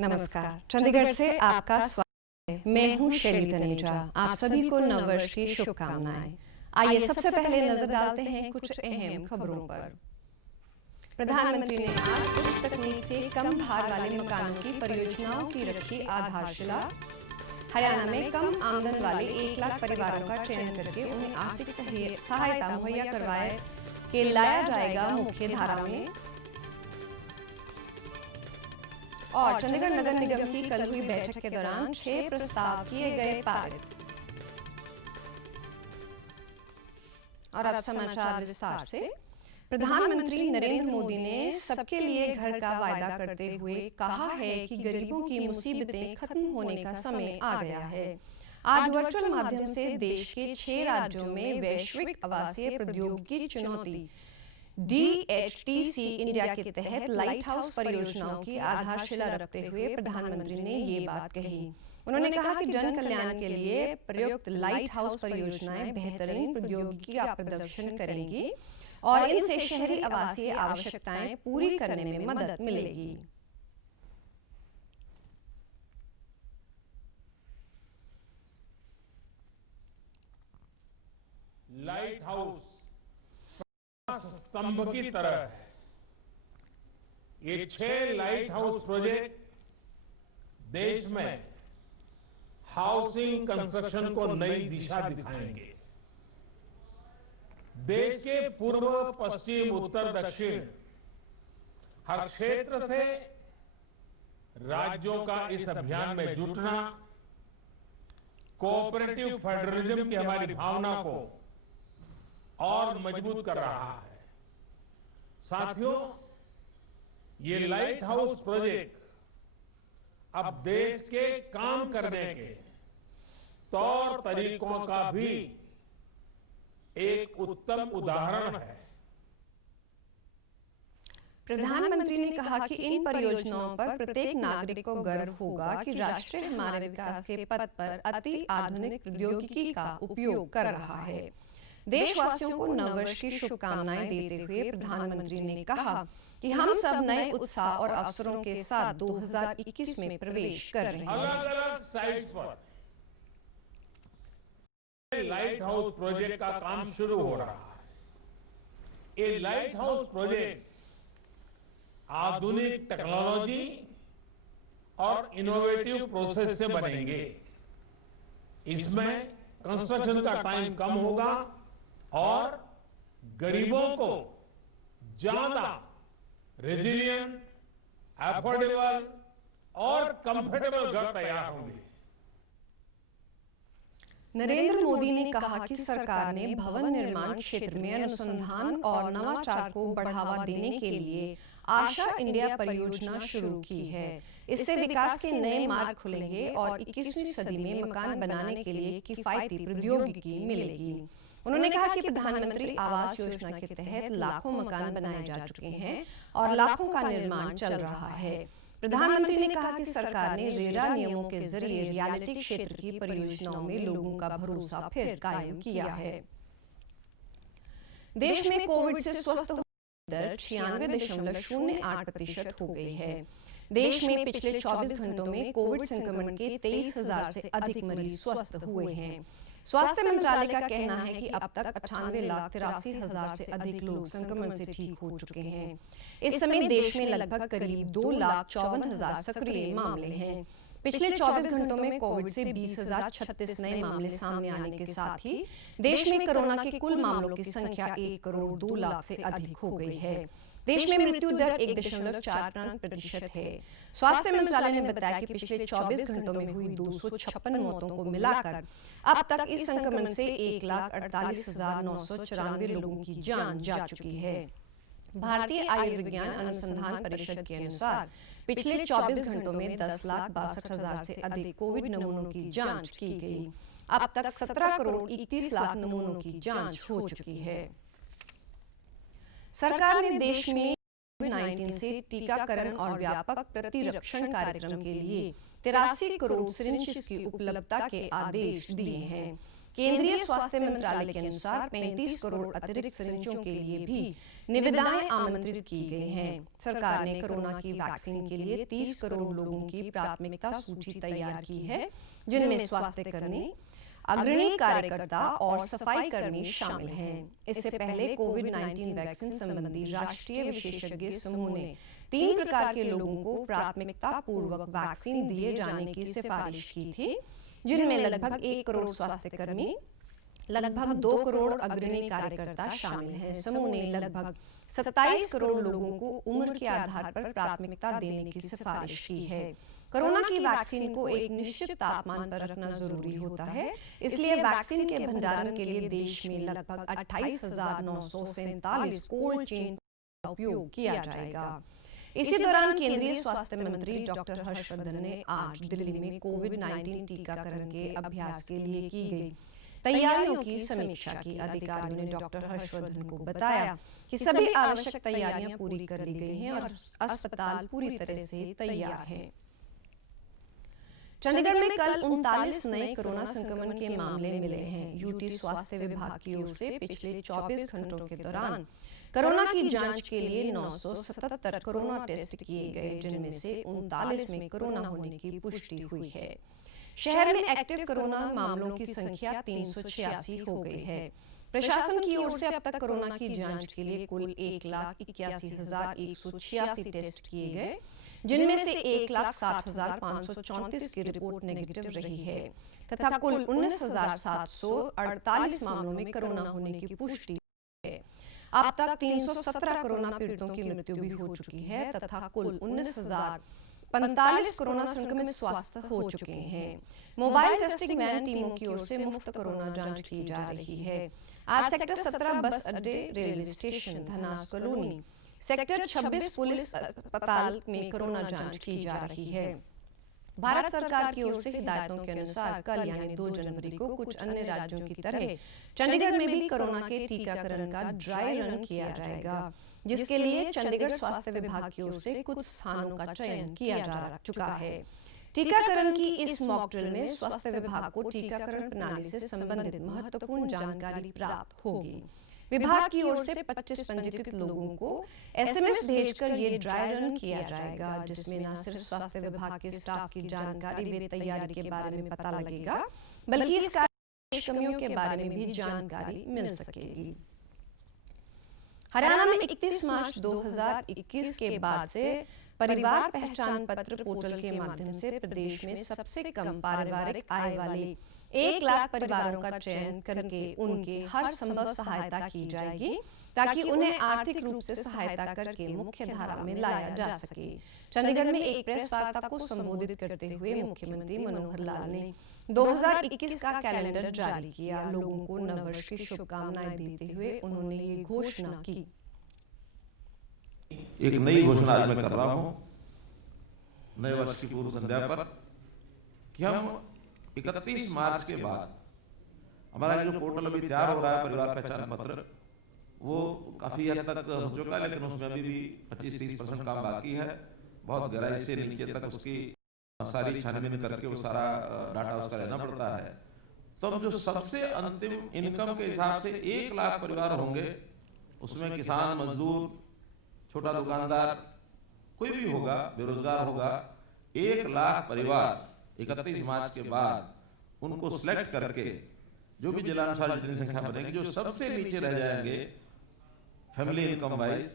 नमस्कार। चंडीगढ़ से आपका स्वागत है। मैं हूं शैली तनेजा। आप सभी को नववर्ष की शुभकामनाएं। आइए सबसे पहले नजर डालते हैं कुछ अहम खबरों पर। प्रधानमंत्री ने आज उच्च तकनीक से कम भार वाले मकानों की परियोजनाओं की रखी आधारशिला। हरियाणा में कम आमदन वाले 1 लाख परिवारों का चयन करके उन्हें आर्थिक सहायता मुहैया करवाए के लाया जाएगा मुख्य धारा में। और चंडीगढ़ नगर निगम की कल हुई बैठक के दौरान 6 प्रस्ताव किए गए पारित। और अब समाचार विस्तार से। प्रधानमंत्री नरेंद्र मोदी ने सबके लिए घर का वायदा करते हुए कहा है कि गरीबों की मुसीबतें खत्म होने का समय आ गया है। आज वर्चुअल माध्यम से देश के 6 राज्यों में वैश्विक आवासीय प्रौद्योगिकी चुनौती DHTC इंडिया के तहत लाइट हाउस परियोजनाओं की आधारशिला रखते हुए प्रधानमंत्री ने ये बात कही। उन्होंने कहा कि जन कल्याण के लिए प्रयुक्त लाइट हाउस परियोजनाएं बेहतरीन प्रौद्योगिकी का प्रदर्शन करेंगी और इनसे शहरी आवासीय आवश्यकताएं पूरी करने में मदद मिलेगी। लाइट हाउस स्तंभ की तरह है। ये 6 लाइट हाउस प्रोजेक्ट देश में हाउसिंग कंस्ट्रक्शन को नई दिशा दिखाएंगे। देश के पूर्व, पश्चिम, उत्तर, दक्षिण हर क्षेत्र से राज्यों का इस अभियान में जुटना कोऑपरेटिव फेडरलिज्म की हमारी भावना को और मजबूत कर रहा है। साथियों, ये लाइट हाउस प्रोजेक्ट अब देश के काम करने के तौर तरीकों का भी एक उत्तम उदाहरण है। प्रधानमंत्री ने कहा कि इन परियोजनाओं पर प्रत्येक नागरिक को गर्व होगा कि राष्ट्र हमारे विकास के पथ पर अति आधुनिक प्रौद्योगिकी का उपयोग कर रहा है। देशवासियों को नववर्ष की शुभकामनाएं देते हुए प्रधानमंत्री ने कहा कि हम सब नए उत्साह और अवसरों के साथ 2021 में प्रवेश कर रहे हैं। अलग-अलग साइट्स पर लाइट हाउस प्रोजेक्ट का काम शुरू हो रहा है। ये लाइट हाउस प्रोजेक्ट आधुनिक टेक्नोलॉजी और इनोवेटिव प्रोसेस से बनेंगे। इसमें कंस्ट्रक्शन का टाइम कम होगा और गरीबों को ज्यादा रेजिलिएंट, अफोर्डेबल और कंफर्टेबल घर तैयार होंगे। नरेंद्र मोदी ने कहा कि सरकार ने भवन निर्माण क्षेत्र में अनुसंधान और नवाचार को बढ़ावा देने के लिए आशा इंडिया परियोजना शुरू की है। इससे विकास के नए मार्ग खुलेंगे और 21वीं सदी में मकान बनाने के लिए किफायती प्रौद्योगिकी मिलेगी। उन्होंने कहा कि प्रधानमंत्री आवास योजना के तहत लाखों मकान बनाए जा चुके हैं और लाखों का निर्माण चल रहा है। प्रधानमंत्री ने कहा कि सरकार ने रेरा नियमों के जरिए रियलिटी क्षेत्र की परियोजनाओं में लोगों का भरोसा फिर कायम किया है। देश में कोविड से स्वस्थ होने की दर 96.08% हो गई है। देश में पिछले 24 घंटों में कोविड संक्रमण के 23,000 से अधिक मरीज स्वस्थ हुए हैं। स्वास्थ्य मंत्रालय का कहना है कि अब तक 98,83,000 से अधिक लोग संक्रमण से ठीक हो चुके हैं। इस समय देश में लगभग करीब 2,54,000 सक्रिय मामले हैं। पिछले 24 घंटों में कोविड से 20,036 नए मामले सामने आने के साथ ही देश में कोरोना के कुल मामलों की संख्या 1 करोड़ 2 लाख से अधिक हो गई है। देश में मृत्यु दर 1.45% है। स्वास्थ्य मंत्रालय ने बताया कि पिछले 24 घंटों में हुई 256 मौतों को मिलाकर अब तक इस संक्रमण से 1,48,994 लोगों की जान जा चुकी है। भारतीय आयुर्विज्ञान अनुसंधान परिषद के अनुसार पिछले 24 घंटों में 10,62,000 से अधिक कोविड नमूनों की जांच की गई। अब तक 17 करोड़ 31 लाख नमूनों की जांच हो चुकी है। सरकार ने देश में कोविड-19 से टीकाकरण और व्यापक प्रतिरक्षण कार्यक्रम के लिए 83 करोड़ सिरिंजेस की उपलब्धता के आदेश दिए हैं। केंद्रीय स्वास्थ्य मंत्रालय के अनुसार 35 करोड़ अतिरिक्त सिरिंजों के लिए भी निविदाएं आमंत्रित की गई हैं। सरकार ने कोरोना की वैक्सीन के लिए 30 करोड़ लोगों की प्राथमिकता सूची तैयार की है, जिनमें स्वास्थ्य कर्मी, अग्रणी कार्यकर्ता और सफाई कर्मी शामिल हैं। इससे पहले कोविड-19 वैक्सीन संबंधी राष्ट्रीय विशेषज्ञ समूह ने 3 प्रकार के लोगों को प्राथमिकता पूर्वक वैक्सीन दिए जाने की सिफारिश की थी, जिनमें लगभग 1 करोड़ स्वास्थ्य कर्मी, लगभग 2 करोड़ अग्रणी कार्यकर्ता शामिल हैं। समूह ने लगभग 27 करोड़ लोगों को उम्र के आधार पर प्राथमिकता देने की सिफारिश की है। कोरोना की वैक्सीन को एक निश्चित तापमान पर रखना जरूरी होता है, इसलिए वैक्सीन के भंडारण के लिए देश में लगभग 28,947 कोल्ड चेन का उपयोग किया जाएगा। इसी दौरान केंद्रीय स्वास्थ्य मंत्री डॉक्टर हर्षवर्धन ने आज दिल्ली में कोविड-19 टीकाकरण के अभ्यास के लिए की गई तैयारियों की समीक्षा की। अधिकारियों ने डॉक्टर हर्षवर्धन को बताया कि सभी आवश्यक तैयारियां पूरी कर ली गई हैं और अस्पताल पूरी तरह से तैयार है। चंडीगढ़ में कल 39 नए कोरोना संक्रमण के मामले मिले हैं। यूटी स्वास्थ्य विभाग की ओर से पिछले 24 घंटों के दौरान कोरोना की जांच के लिए 977 कोरोना टेस्ट किए गए, जिनमें से 39 में कोरोना होने की पुष्टि हुई है। शहर में एक्टिव कोरोना मामलों की संख्या 386 हो गई है। प्रशासन की ओर से अब तक कोरोना की जांच के लिए कुल 1,81,186 टेस्ट किए गए, जिनमें से 1,60,534 की रिपोर्ट नेगेटिव रही है तथा कुल 19,748 मामलों में कोरोना होने की पुष्टि है। अब तक 317 कोरोना पीड़ितों की मृत्यु भी हो चुकी है तथा कुल 19,045 कोरोना संक्रमित स्वस्थ हो चुके हैं। मोबाइल टेस्टिंग वैन टीमों की ओर से मुफ्त कोरोना जांच की जा रही है। आज सेक्टर 17 बस अड्डे, railway station, Dhanas colony, sector 26 police अस्पताल में कोरोना जांच की जा रही है। भारत सरकार की ओर से हिदायतों के अनुसार कल यानी 2 जनवरी को कुछ अन्य राज्यों की तरह चंडीगढ़ में भी कोरोना के टीकाकरण का ड्राई रन किया जाएगा, जिसके लिए चंडीगढ़ स्वास्थ्य विभाग की ओर से कुछ स्थानों का चयन किया जा चुका है। टीकाकरण की इस मॉक ड्रिल में स्वास्थ्य विभाग को टीकाकरण प्रणाली से संबंधित महत्वपूर्ण जानकारी प्राप्त होगी। विभाग की ओर से 25 पंजीकृत लोगों को SMS भेजकर ये ड्राई रन किया जाएगा, जिसमें न सिर्फ स्वास्थ्य विभाग के स्टाफ की जानकारी व तैयारी के बारे में पता लगेगा, बल्कि इस कार्य की कमियों के बारे में भी जानकारी मिल सकेगी। हरियाणा में 31 मार्च 2021 के बाद से परिवार पहचान पत्र पोर्टल के माध्यम से प्रदेश में सबसे कम पारिवारिक आय वाले 1 लाख परिवारों का चयन करके उनके हर संभव सहायता की जाएगी, ताकि उन्हें आर्थिक रूप से सहायता करके मुख्य धारा में लाया जा सके। चंडीगढ़ में एक प्रेस वार्ता को संबोधित करते हुए मुख्यमंत्री मनोहर लाल ने 2021 का कैलेंडर जारी किया। लोगों को नववर्ष की शुभकामनाएं देते हुए उन्होंने ये घोषणा की। एक नई घोषणा आज मैं कर रहा हूं नए वर्ष की पूर्व संध्या पर कि हम 31 मार्च के बाद हमारा जो पोर्टल अभी तैयार हो रहा है परिवार पहचान पत्र, वो काफी हद तक हो चुका है, लेकिन उसमें अभी भी 25-30% काम बाकी है। बहुत गहराई से नीचे तक उसकी सारी छानबीन करके वो सारा डाटा उसका लेना पड़ता है। तो हम जो सबसे अंतिम इनकम के हिसाब से 1 लाख परिवार होंगे, उसमें किसान, मजदूर, छोटा दुकानदार, कोई भी होगा, बेरोजगार होगा, 1 लाख परिवार 31 मार्च के बाद उनको सिलेक्ट करके जो भी जिलानुसार जितनी संख्या बनेगी, जो सबसे नीचे रह जाएंगे फैमिली इनकम वाइज,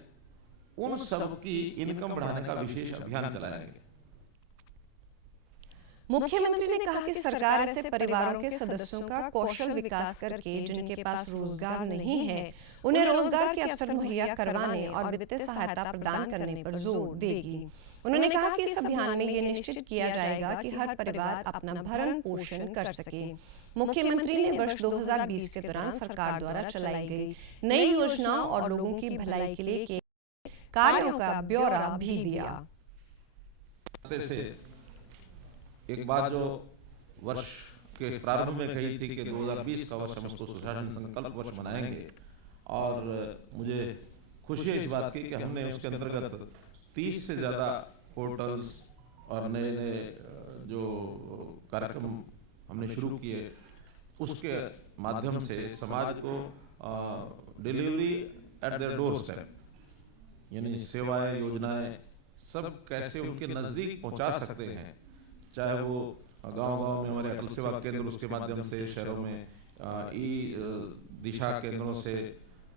उन सब की इनकम बढ़ाने का विशेष अभियान चलाएंगे। मुख्यमंत्री ने कहा कि सरकार ऐसे परिवारों के सदस्यों का कौशल विकास करके जिनके पास रोजगार नहीं है, उन्हें रोजगार के अवसर मुहैया करवाने और वित्तीय सहायता प्रदान करने पर जोर देगी। उन्होंने कहा कि इस अभियान में ये निश्चित किया जाएगा कि हर परिवार अपना भरण पोषण कर सके। मुख्यमंत्री ने वर्ष 2020 के दौरान सरकार द्वारा चलाई गई नई योजनाओं और लोगों की भलाई के लिए कार्यों का ब्यौरा भी दिया। एक बात जो वर्ष के प्रारंभ में कही थी कि 2020 का वर्ष हम उसको सुशासन संकल्प वर्ष मनाएंगे, और मुझे खुशी है इस बात की कि हमने उसके अंतर्गत 30 से ज्यादा पोर्टल्स और नए नए जो कार्यक्रम हमने शुरू किए, उसके माध्यम से समाज को delivery at their door step, यानी सेवाएं, योजनाएं सब कैसे उनके नजदीक पहुंचा सकते हैं, चाहे वो गांव-गांव में हमारे अटल सेवा केंद्र, उसके माध्यम से शहरों में दिशा केंद्रों से,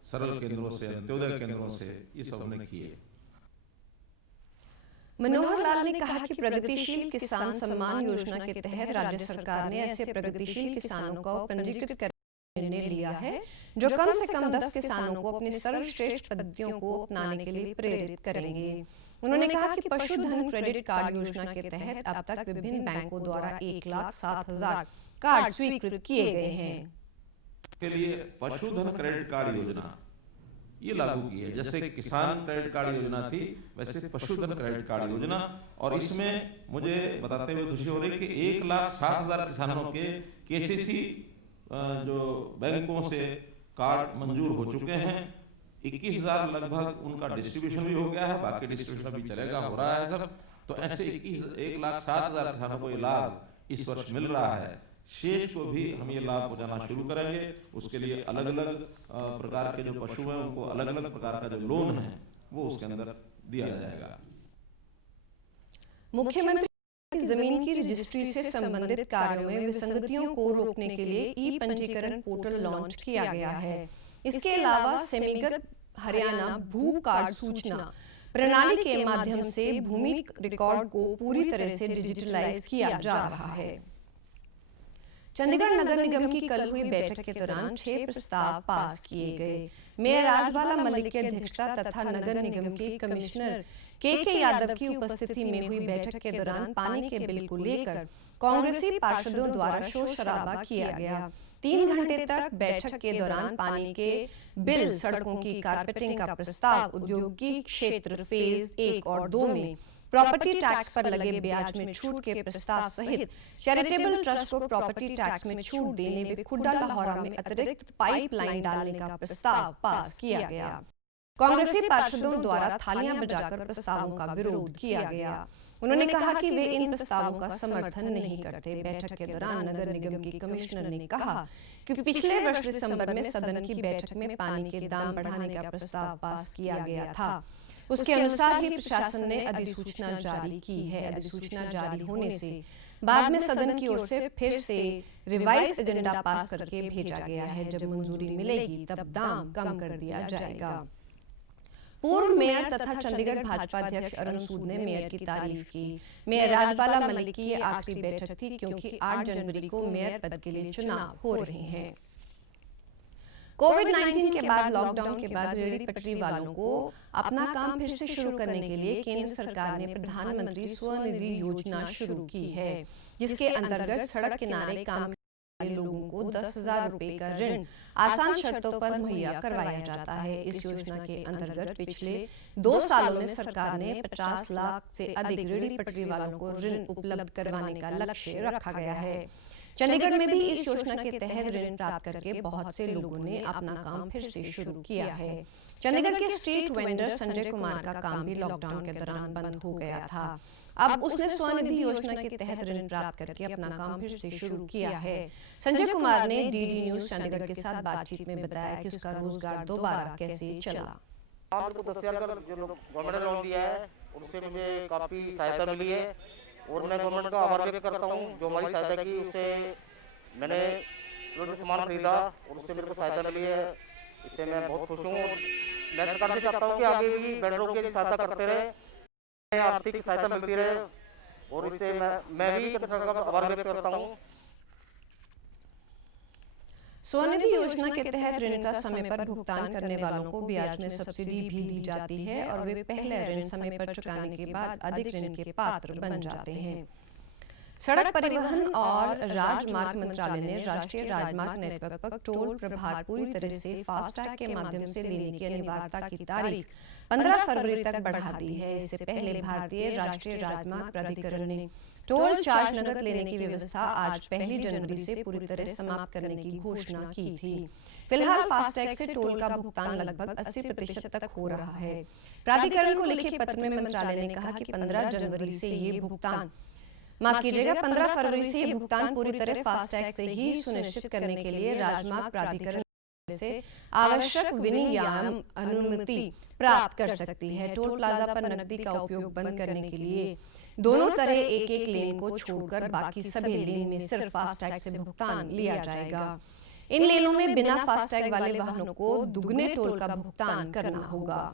सरल केंद्रों से, अंत्योदय केंद्रों से, ये सब हमने किए। मनोहर लाल ने कहा कि प्रगतिशील किसान सम्मान योजना के तहत राज्य सरकार ने ऐसे प्रगतिशील किसानों को पंजीकृत करने का निर्णय लिया है जो कम से कम 10 किसानों को अपनी सर्वश्रेष्ठ पद्धतियों को अपनाने के लिए प्रेरित करेंगे। उन्होंने कहा कि पशुधन क्रेडिट कार्ड योजना के तहत अब तक विभिन्न बैंकों द्वारा 1,07,000 कार्ड स्वीकृत किए गए हैं। के लिए पशुधन क्रेडिट कार्ड योजना ये लागू की है। जैसे किसान क्रेडिट कार्ड योजना थी, वैसे पशुधन क्रेडिट कार्ड योजना, और इसमें मुझे बताते हुए खुशी हो रही कि 1,07,000 किसानों के केसीसी जो बैंकों से कार्ड मंजूर हो चुके हैं। 21,000 लगभग उनका डिस्ट्रीब्यूशन भी हो गया है, बाकी डिस्ट्रीब्यूशन भी चलेगा, हो रहा है सब। तो ऐसे 1,07,000 किसानों को ये लाभ इस वर्ष मिल रहा है। शेष को भी हम ये लाभ पहुंचाना शुरू करेंगे। उसके लिए अलग अलग प्रकार के जो पशु हैं उनको अलग अलग प्रकार का जो लोन है वो उसके अंदर दिया जाएगा। मुख्यमंत्री जमीन की रजिस्ट्री से संबंधित कार्यों में विसंगतियों को रोकने के लिए ई पंजीकरण पोर्टल लॉन्च किया गया है। इसके अलावा सेमीगत हरियाणा भू कार्ड सूचना प्रणाली के माध्यम से भूमि रिकॉर्ड को पूरी तरह से डिजिटलाइज किया जा रहा है। चंडीगढ़ नगर निगम की कल हुई बैठक के दौरान 6 प्रस्ताव पास किए गए। मेयर राजबाला मलिक की अध्यक्षता तथा नगर निगम के कमिश्नर के यादव की उपस्थिति में हुई बैठक के दौरान पानी के बिल को लेकर कांग्रेसी पार्षदों द्वारा शोर शराबा किया गया। 3 घंटे तक बैठक के दौरान पानी के बिल, सड़कों की कारपेटिंग का प्रस्ताव, औद्योगिक क्षेत्र फेज 1 और 2 में प्रॉपर्टी टैक्स पर लगे ब्याज में छूट के प्रस्ताव सहित चैरिटेबल ट्रस्ट को प्रॉपर्टी टैक्स में छूट देने व खुड्डा लाहौरा में अतिरिक्त पाइपलाइन डालने का प्रस्ताव पास किया गया। कांग्रेसी पार्षदों द्वारा थालियां बजाकर प्रस्तावों का विरोध किया गया। उन्होंने कहा कि वे इन प्रस्तावों का समर्थन नहीं करते। बैठक के दौरान नगर निगम के कमिश्नर ने कहा कि पिछले वर्ष दिसंबर में सदन की बैठक में पानी के दाम बढ़ाने का प्रस्ताव पास किया गया था। उसके अनुसार ही प्रशासन ने अधिसूचना जारी की है। अधिसूचना जारी होने से बाद में सदन की ओर से फिर से रिवाइज एजेंडा पास करके भेजा गया है। जब मंजूरी मिलेगी तब दाम कम कर दिया जाएगा। पूर्व मेयर तथा चंडीगढ़ भाजपा अध्यक्ष अरुण सूद ने मेयर की तारीफ की। मेयर राजबाला मलिक की ये आखिरी बैठक थी क्योंकि 8 जनवरी को मेयर पद के लिए चुनाव हो रहे हैं। कोविड-19 के बाद, लॉकडाउन के बाद रेहड़ी पटरी वालों को अपना काम फिर से शुरू करने के लिए केंद्र सरकार ने प्रधानमंत्री स्वनिधि योजना शुरू की है, जिसके अंतर्गत सड़क किनारे काम करने वाले लोगों को 10,000 रुपए का ऋण आसान शर्तों पर मुहैया करवाया जाता है। इस योजना के अंतर्गत पिछले 2 सालों में सरकार ने 50 लाख से अधिक रेहड़ी पटरी वालों को ऋण उपलब्ध करवाने का लक्ष्य रखा गया है। चंडीगढ़ में भी इस योजना के तहत ऋण प्राप्त करके बहुत से लोगों ने अपना काम फिर से शुरू किया है। चंडीगढ़ के स्ट्रीट वेंडर संजय कुमार का काम भी लॉकडाउन के दौरान बंद हो गया था। अब उसने स्वनिधि योजना के तहत ऋण प्राप्त करके अपना काम फिर से शुरू किया है। संजय कुमार ने डीडी न्यूज चंडीगढ़ के साथ बातचीत में बताया कि उसका रोजगार दोबारा कैसे चला। हमको 10,000 का जो गवर्नमेंट ने लोन दिया है उससे मुझे काफ़ी सहायता मिली है और मैं गवर्नमेंट का आभार व्यक्त करता हूँ जो हमारी सहायता की। उससे मैंने जो सामान खरीदा और उससे मेरे को सहायता मिली है, इससे मैं बहुत खुश हूँ। मैं सरकार से चाहता हूँ कि आगे भी बेटरों की सहायता करते रहे, आर्थिक सहायता मिलती रहे और इससे मैं भी सरकार का आभार व्यक्त करता हूँ। स्वनिधि योजना के तहत ऋण का समय पर भुगतान करने वालों को ब्याज में सब्सिडी भी दी जाती है और वे पहले ऋण समय पर चुकाने के बाद अधिक ऋण के पात्र बन जाते हैं। सड़क परिवहन और राजमार्ग मंत्रालय ने राष्ट्रीय राजमार्ग नेटवर्क पर टोल प्रभार पूरी तरह से फास्टैग के माध्यम से लेने की अनिवार्यता की तारीख 15 फरवरी तक बढ़ा दी है। इससे पहले भारतीय राष्ट्रीय राजमार्ग प्राधिकरण ने टोल चार्ज नकद लेने की व्यवस्था आज 1 जनवरी से पूरी तरह समाप्त करने की घोषणा की थी। फिलहाल फास्टैग से टोल का भुगतान लगभग 80% तक हो रहा है। प्राधिकरण को लिखे पत्र में मंत्रालय ने कहा कि 15 जनवरी से ये भुगतान माफ कीजिएगा 15 फरवरी से ये भुगतान पूरी तरह फास्टैग से ही सुनिश्चित करने के लिए राजमार्ग प्राधिकरण से आवश्यक विनियामन अनुमति प्राप्त कर सकती है। टोल प्लाजा पर नकदी का उपयोग बंद करने के लिए दोनों तरह एक एक लेन को छोड़कर बाकी सभी लेन में सिर्फ फास्टैग से भुगतान लिया जाएगा। इन लेनों में बिना फास्टैग वाले वाहनों को दुगने टोल का भुगतान करना होगा।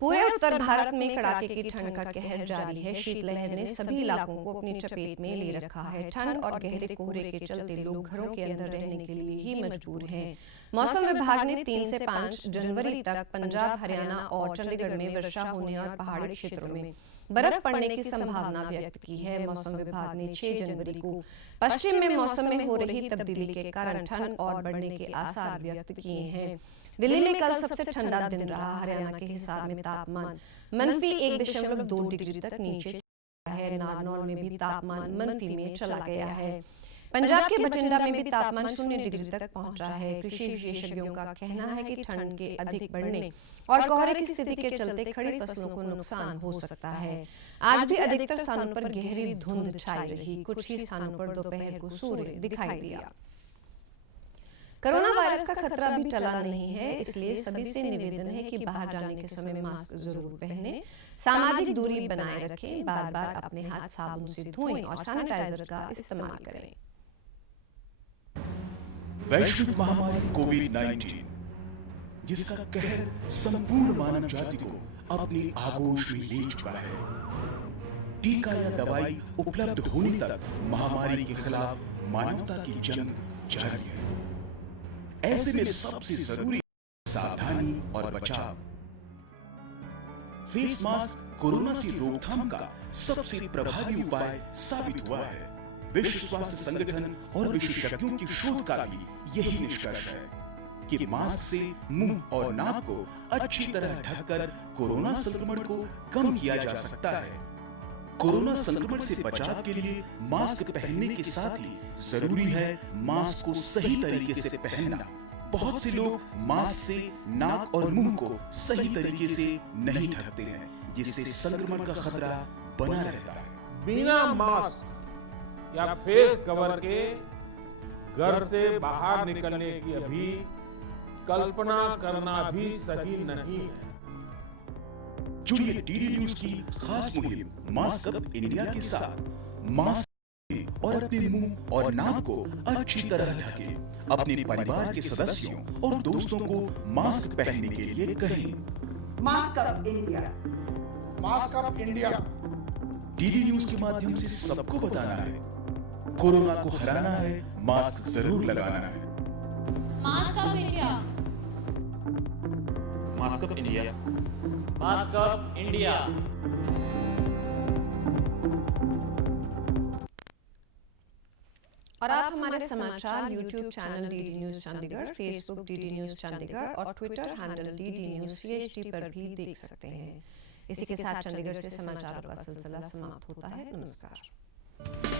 पूरे उत्तर भारत में कड़ाके की ठंड का कहर जारी है। शीतलहर ने सभी इलाकों को अपनी चपेट में ले रखा है। ठंड और गहरे कोहरे के चलते लोग घरों के अंदर रहने के लिए ही मजबूर हैं। मौसम विभाग ने 3 से 5 जनवरी तक पंजाब, हरियाणा और चंडीगढ़ में वर्षा होने और पहाड़ी क्षेत्रों में बर्फ पड़ने की संभावना व्यक्त की है। मौसम विभाग ने 6 जनवरी को पश्चिम में मौसम में हो रही तब्दीली के कारण ठंड और बढ़ने के आसार व्यक्त किए हैं। दिल्ली में कल सबसे ठंडा दिन रहा। हरियाणा के हिसार में तापमान -1.2 डिग्री तक नीचे चला है। नारनौल में भी तापमान -, में चला गया है। पंजाब के बठिंडा में भी तापमान 0 डिग्री तक पहुंचा है। कृषि विशेषज्ञों का कहना है कि ठंड के अधिक बढ़ने और कोहरे की स्थिति के चलते खड़ी फसलों को नुकसान हो सकता है। आज भी अधिकतर स्थानों पर गहरी धुंध छाई रही। कुछ ही स्थानों पर दोपहर को सूर्य दिखाई दिया। कोरोना वायरस का खतरा भी टला नहीं है, इसलिए सभी से निवेदन है कि बाहर जाने के समय मास्क जरूर पहनें, सामाजिक दूरी बनाए रखें, बार-बार अपने हाथ साबुन से धोएं और सैनिटाइजर का इस्तेमाल करें। वैश्विक महामारी कोविड-19 जिसका कहर संपूर्ण मानव जाति को अपनी आगोश में ले चुका है। टीका या दवाई उपलब्ध होने तक महामारी के खिलाफ मानवता की जंग जारी है। ऐसे में सबसे जरूरी सावधानी और बचाव। फेस मास्क कोरोना से रोकथाम का सबसे प्रभावी उपाय साबित हुआ है। विश्व स्वास्थ्य संगठन और विशेषज्ञों की शोध का भी यही निष्कर्ष है कि मास्क से मुंह और नाक को अच्छी तरह ढककर कोरोना संक्रमण को कम किया जा सकता है। कोरोना संक्रमण से बचाव के लिए मास्क पहनने के साथ ही जरूरी है मास्क को सही तरीके से पहनना। बहुत से लोग मास्क से नाक और मुंह को सही तरीके से नहीं ढकते हैं, जिससे संक्रमण का खतरा बना रहता है। बिना मास्क या फेस कवर के घर से बाहर निकलने की अभी कल्पना करना भी सही नहीं है। जुड़िए डीडी न्यूज की खास मुहिम मास्क अप इंडिया के साथ। मास्क और अपने मुंह और नाक को अच्छी तरह ढकें। अपने परिवार के सदस्यों और दोस्तों को मास्क पहनने के लिए कहें। Mask up India, mask up India. DD news के माध्यम से सबको बताना है, कोरोना को हराना है, मास्क जरूर लगाना है। Mask up India, mask up India, mask up India. और आप हमारे समाचार YouTube channel DD news Chandigarh, Facebook DD news Chandigarh और Twitter handle DD news CHD पर भी देख सकते हैं। इसी के साथ चंडीगढ़ से समाचारों का सिलसिला समाप्त होता है। नमस्कार।